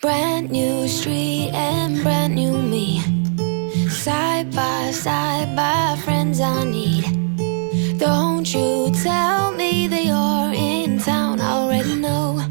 Brand new street and brand new me. Side by side, by friends I need. Don't you tell me that you're in town, I already know.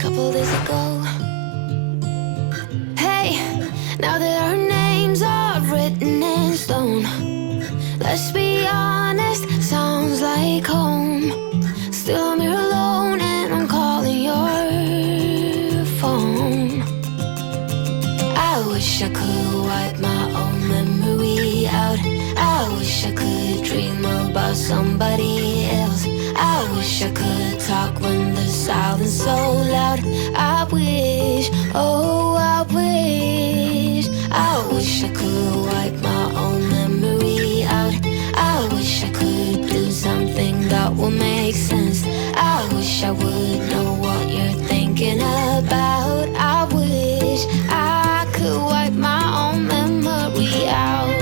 Couple days ago. Hey, now that our names are written in stone, let's be honest, sounds like home. Still I'm here alone and I'm calling your phone. I wish I could wipe my own memory out. I wish I could dream about somebody else. I wish I could talk when the silence so loud. I wish, oh I wish. I wish I could wipe my own memory out. I wish I could do something that will make sense. I wish I would know what you're thinking about. I wish I could wipe my own memory out.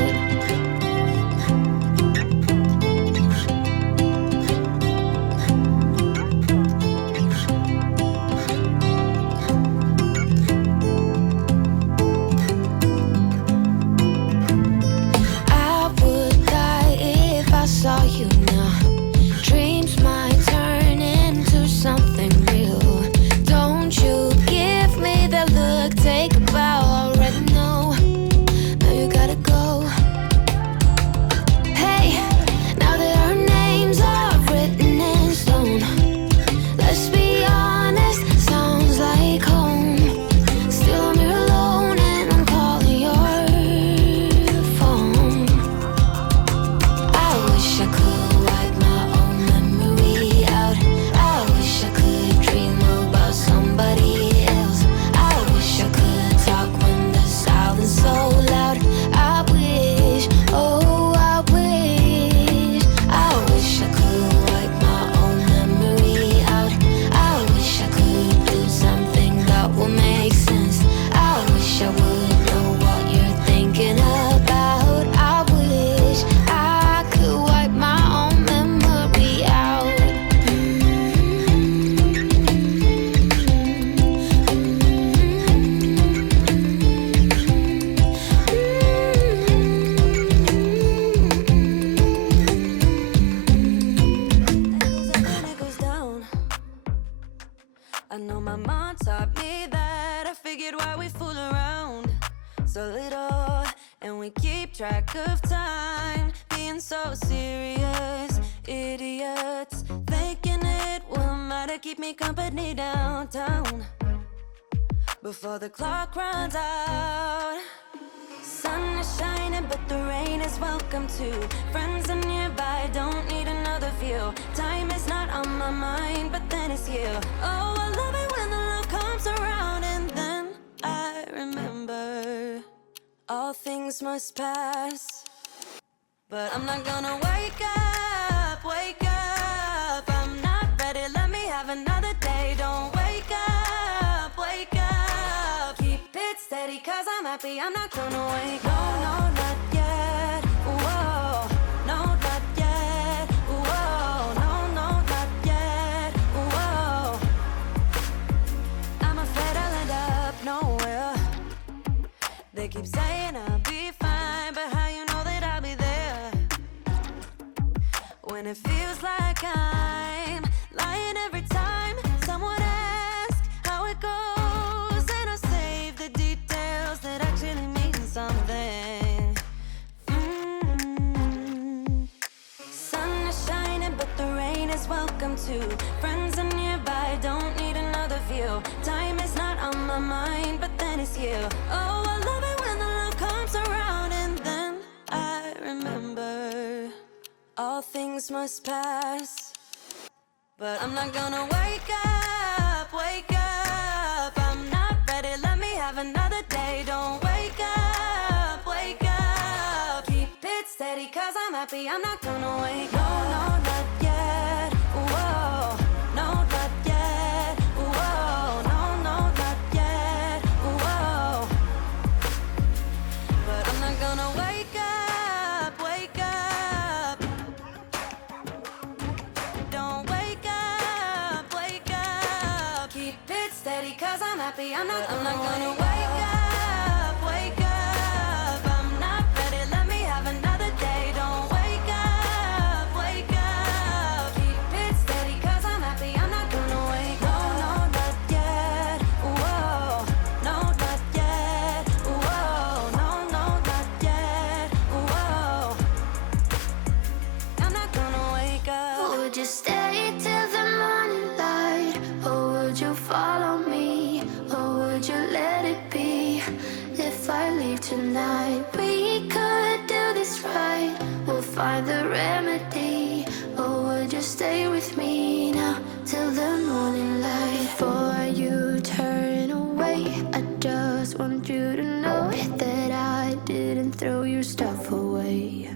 I would die if I saw you now. Dreams might turn into something real. Don't you give me that look, take a bow, already know. Now you gotta go. Hey, now that our names are written in stone, let's be honest, sounds like home. Still I'm here alone and I'm calling your phone. I wish I could wipe my own memory out. I wish I could dream about somebody else. I wish I could talk when the silence so loud. I wish, oh I wish. I wish I could wipe my own memory out. I wish I could do something that will make sense. I wish I would know what you're thinking about. I wish I could wipe my own memory out. When it goes down, I know my mom taught me that. I figured why we fool around so little, and we keep track of time, being so serious, idiots, thinking it will matter, keep me company downtown before the clock runs out. Sun is shining, but the rain is welcome too. Friends are nearby, don't need another view. Time is not on my mind, but then it's you. Oh, I love it when the love comes around, and then I remember all things must pass. But I'm not gonna wake up, wake up. I'm not ready, let me have another day. Don't wake up, wake up. Keep it steady, cause I'm happy, I'm not gonna wake up. No, no, not yet, whoa. No, not yet, whoa. No, no, not yet, whoa. I'm afraid I'll end up nowhere. They keep saying I'll be fine, but how you know that I'll be there when it feels like I'm lying every time someone asks how it goes, and I save the details that actually mean something. Sun is shining, but the rain is welcome too. Friends are nearby, don't need another view. Time is not on my mind, but then it's you. Oh, I love it when the love comes around, and then I remember all things must pass. But I'm not gonna wake up, wake up. I'm not ready, let me have another day. Don't wake up, wake up. Keep it steady, cause I'm happy, I'm not gonna wake up. No, no, not yet, whoa. No, not yet, whoa. No, no, not yet, whoa. But I'm not gonna wake up, wake up. Don't wake up, wake up. Keep it steady, cause I'm happy, I'm I'm not gonna wake up, wake up. I'm not ready, let me have another day. Don't wake up, wake up. Keep it steady, cause I'm happy, I'm not gonna wake up. No, no, not yet, whoa. No, not yet, whoa. No, no, not yet, whoa. I'm not gonna wake up. Would you stay till the morning light? Or would you follow me? Or would you let it be? If I leave tonight, we could do this right. We'll find the remedy. Or would you stay with me now till the morning light? Before you turn away, I just want you to know that I didn't throw your stuff away.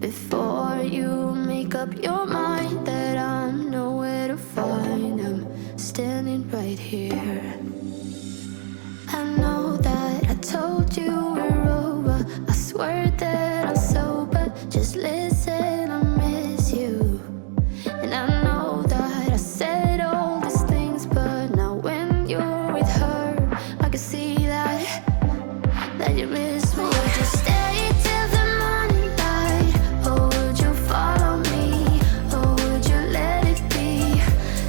Before you make up your mind that I'm nowhere to find, I'm standing right here. I know that I told you we're over. I swear that I'm sober. Just listen, I miss you. And I know that I said all these things, but now when you're with her, I can see that you miss me. Would you stay till the morning light? Or would you follow me? Or would you let it be?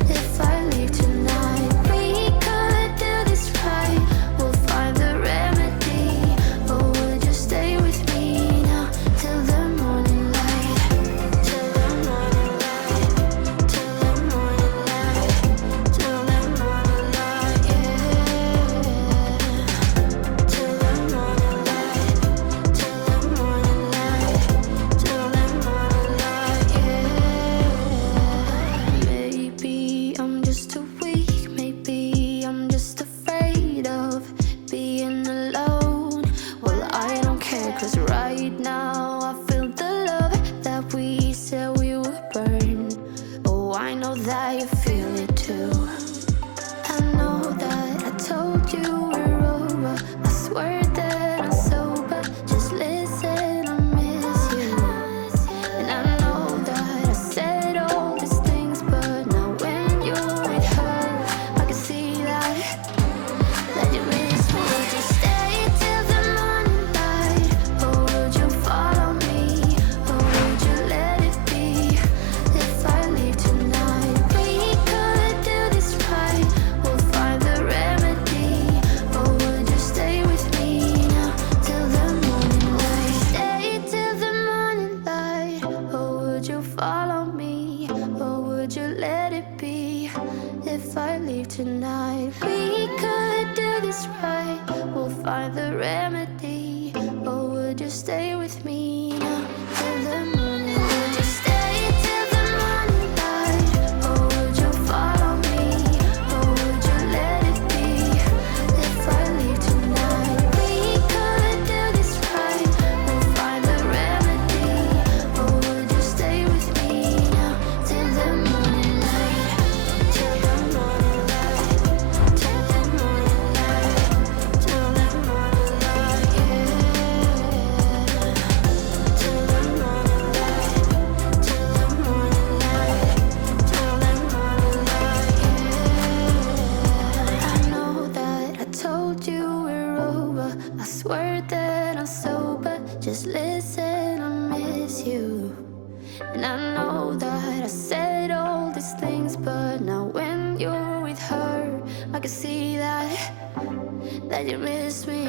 If I leave tonight, we could do this right. We'll find the remedy. Or would you stay with me now till the morning light? Till the morning light. Till the morning light. Till the morning light, yeah. Till the morning light. Till the morning light. Till the morning light, yeah. Maybe I'm just too weak. Maybe I'm just afraid of being alone. Well, I don't care, cause right now I feel the love that we said we would burn. Oh, I know that you feel it too. I know that I told you we're over. I swear that I'm sober. Just listen, I miss you. And I know that I said all these things, but now when you're with her, I can see that you miss me. Would you stay till the morning light? Or would you follow me? Or would you let it be? If I leave tonight, we could do this right. We'll find the remedy. Or would you stay with me now till the morning light? Stay till the morning light. Or would you follow me? Or would you let it be? If I leave tonight, we could do this right. We'll find the remedy. Or would you stay with me now till the morning light? Would you stay till the morning light? Or would you follow me? Or would you let it be? If I leave tonight, we could do this right. We'll find the remedy. Or would you stay with me now till the morning light? Till the morning light. Till the morning light. Till the morning light, yeah. Till the morning light. Till the morning light. Till the morning light, yeah. I know that I told you we're over. I swear that I'm sober. Just listen, I miss you. And I know that I said all these things, but now when you're with her, I can see that you miss me.